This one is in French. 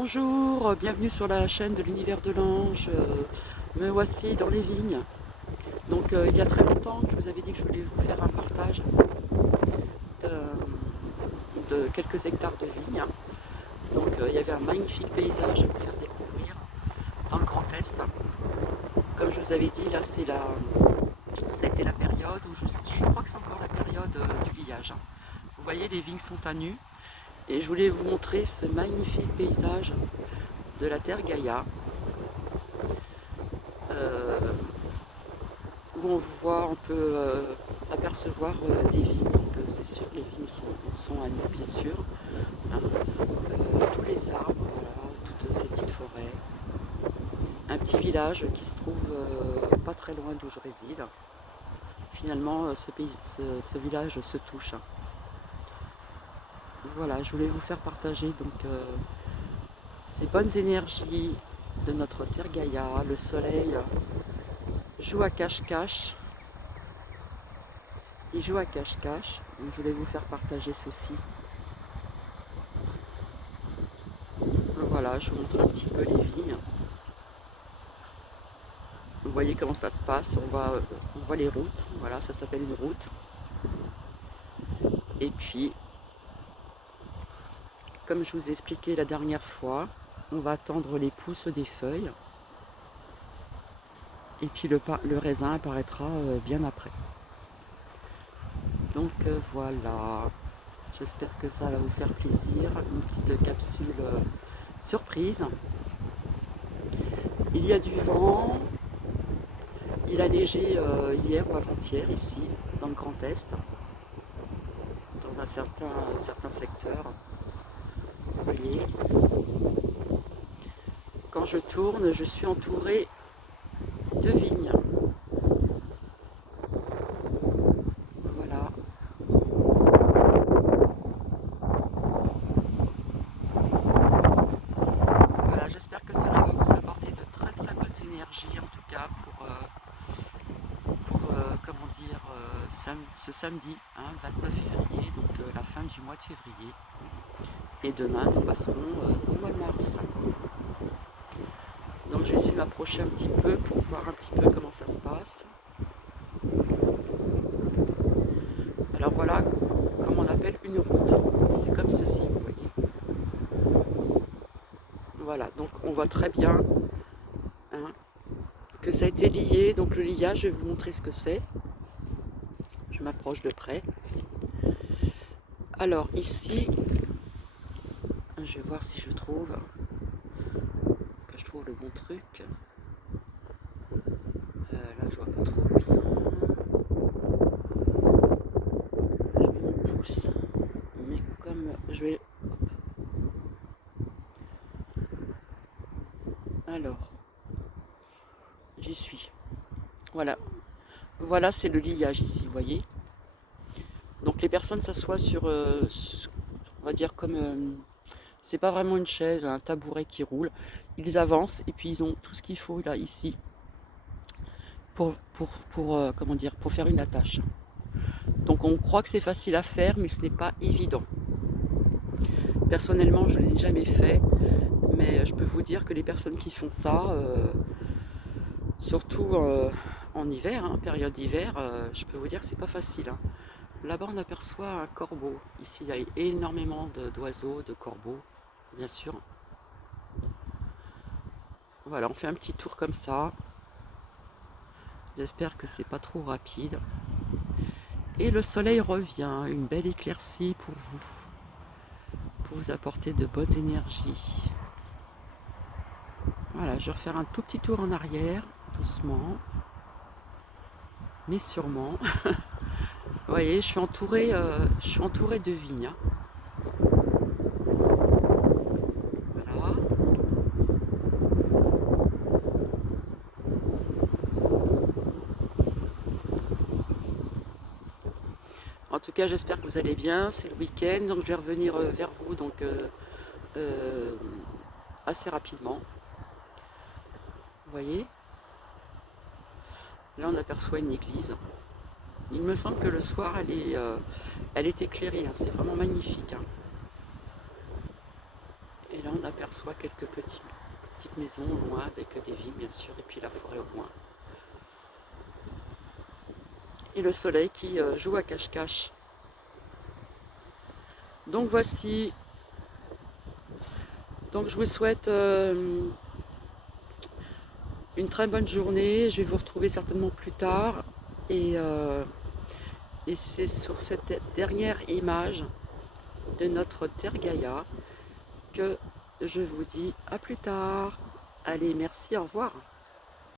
Bonjour, bienvenue sur la chaîne de l'univers de l'ange. Me voici dans les vignes. Donc il y a très longtemps que je vous avais dit que je voulais vous faire un partage de quelques hectares de vignes. Donc il y avait un magnifique paysage à vous faire découvrir dans le Grand Est. Comme je vous avais dit, là ça a été la période où je crois que c'est encore la période du liage. Vous voyez, les vignes sont à nu. Et je voulais vous montrer ce magnifique paysage de la terre Gaïa, où on peut apercevoir des vignes. Donc c'est sûr, les vignes sont à nu, bien sûr. Hein. Tous les arbres, voilà, toute cette petite forêt. Un petit village qui se trouve pas très loin d'où je réside. Finalement, ce village se touche. Voilà, je voulais vous faire partager donc ces bonnes énergies de notre terre Gaïa. Le soleil joue à cache-cache. Il joue à cache-cache. Donc je voulais vous faire partager ceci. Voilà, je vous montre un petit peu les vignes. Vous voyez comment ça se passe. On voit les routes. Voilà, ça s'appelle une route. Et puis, comme je vous ai expliqué la dernière fois, on va attendre les pousses des feuilles. Et puis le raisin apparaîtra bien après. Donc voilà, j'espère que ça va vous faire plaisir. Une petite capsule surprise. Il y a du vent. Il a neigé hier ou avant-hier ici, dans le Grand Est, dans un certain secteur. Vous voyez, quand je tourne, je suis entourée de vignes. Voilà. Voilà, j'espère que cela va vous apporter de très très bonnes énergies, en tout cas pour comment dire, ce samedi, hein, 29 février, donc la fin du mois de février. Et demain, nous passerons au mois de mars. Donc je vais essayer de m'approcher un petit peu pour voir un petit peu comment ça se passe. Alors voilà, comme on appelle une route. C'est comme ceci, vous voyez. Voilà, donc on voit très bien hein, que ça a été lié. Donc le liage, je vais vous montrer ce que c'est. Je m'approche de près. Alors ici, je vais voir si je trouve le bon truc. Là, je vois pas trop bien. Je mets mon pouce, mais comme je vais... Alors, j'y suis. Voilà. Voilà, c'est le liage ici, vous voyez. Donc les personnes s'assoient sur, on va dire comme... c'est pas vraiment une chaise, un tabouret qui roule. Ils avancent et puis ils ont tout ce qu'il faut là, ici, pour comment dire, pour faire une attache. Donc on croit que c'est facile à faire, mais ce n'est pas évident. Personnellement, je ne l'ai jamais fait, mais je peux vous dire que les personnes qui font ça, surtout en hiver, hein, période d'hiver, je peux vous dire que c'est pas facile. Hein. Là-bas, on aperçoit un corbeau. Ici, il y a énormément d'oiseaux, de corbeaux, bien sûr. Voilà, on fait un petit tour comme ça. J'espère que c'est pas trop rapide. Et le soleil revient, une belle éclaircie pour vous apporter de bonnes énergies. Voilà, je vais refaire un tout petit tour en arrière, doucement, mais sûrement. Vous voyez, je suis entourée de vignes. Voilà. En tout cas, j'espère que vous allez bien. C'est le week-end, donc je vais revenir vers vous donc assez rapidement. Vous voyez, là on aperçoit une église. Il me semble que le soir elle est éclairée. Hein. C'est vraiment magnifique. Hein. Et là on aperçoit quelques petites maisons au loin avec des vignes bien sûr et puis la forêt au loin. Et le soleil qui joue à cache-cache. Donc voici. Donc je vous souhaite une très bonne journée. Je vais vous retrouver certainement plus tard. Et c'est sur cette dernière image de notre terre Gaïa que je vous dis à plus tard. Allez, merci, au revoir.